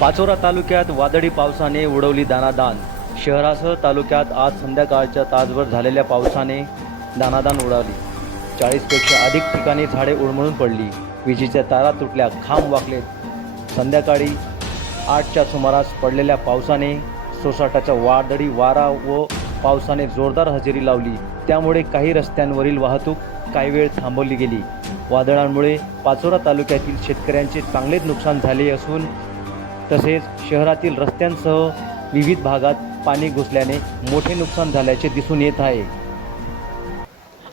पाचोरा तालुक्यात वादळी पावसाने उडवली दाणादाण। शहरासह तालुक्यात आज संध्याकाळच्या तासभर झालेल्या पावसाने दाणादाण उडाली। 40 पेक्षा अधिक ठिकाणी झाडे उन्मळून पडली, विजेच्या तारा तुटल्या, खांब वाकले। संध्याकाळी 8च्या सुमारास पडलेल्या पावसाने सोसाट्याचा वादळी वारा व पावसाने जोरदार हजेरी लावली, त्यामुळे काही रस्त्यांवरील वाहतूक काही वेळ थांबवली गेली। वादळांमुळे पाचोरा तालुक्यातील शेतकऱ्यांचे चांगलेच नुकसान झाले असून तसेच शहरातील रस्त्यांसह विविध भागात पाणी घुसल्याने मोठे नुकसान झाल्याचे दिसून येत आहे।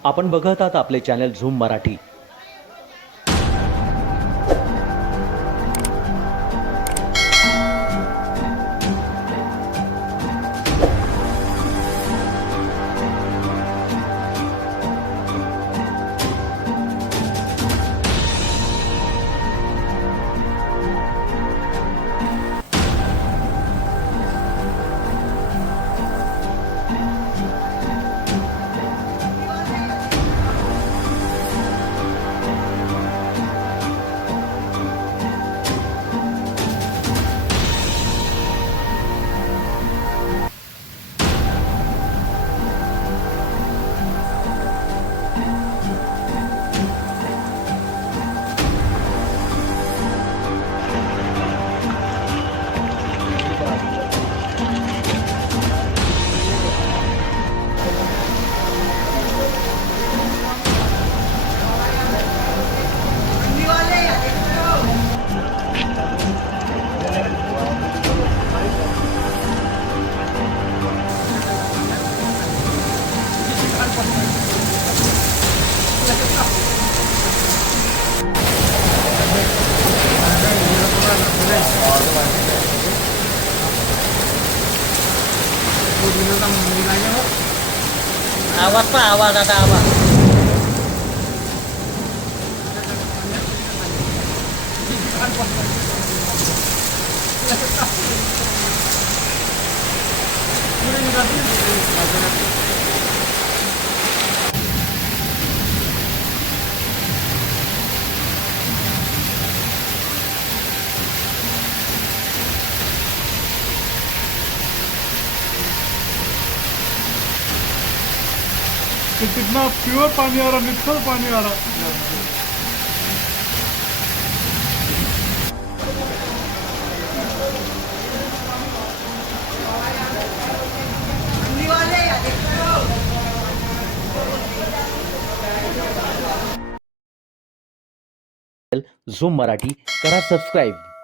आपण बघत आहात आपले चॅनल झूम मराठी। आवाज पण आवाज आता आवाज तो कितना प्योर पानी आ रहा, नेचुरल पानी आ रहा। झूम मराठी करा सबस्क्राइब।